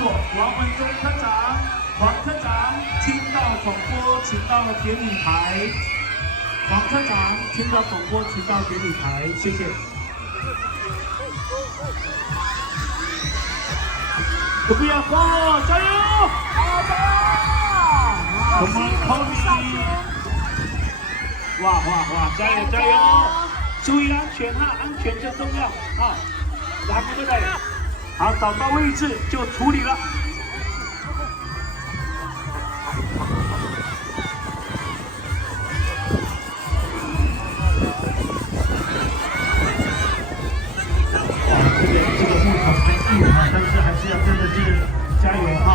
所王文忠科长、黄科长听到广播，请到典礼台。黄科长听到广播，请到典礼台，谢谢。不要慌，加油！加油！我们Tony，哇，加油加油！注意安全哈，安全最重要啊！来，对不对？好，找到位置就处理了。这个木头很硬啊，但是还是要真的是加油哈！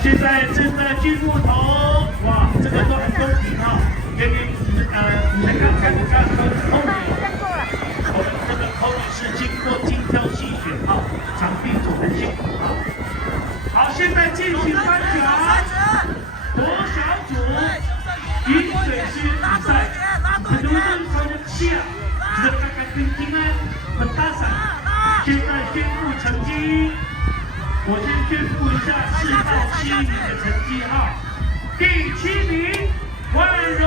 现在正在锯木头，哇，这个都很公平哈。给你们看Tony，我们这个Tony是经过精挑细选哈，场地组很辛苦哈。好，现在进行颁奖，夺小组饮水师比赛，很多人说的气啊，这个刚刚跟平安很搭讪。现在宣布成绩。我先宣布一下4到7名的成绩哈，第7名万荣。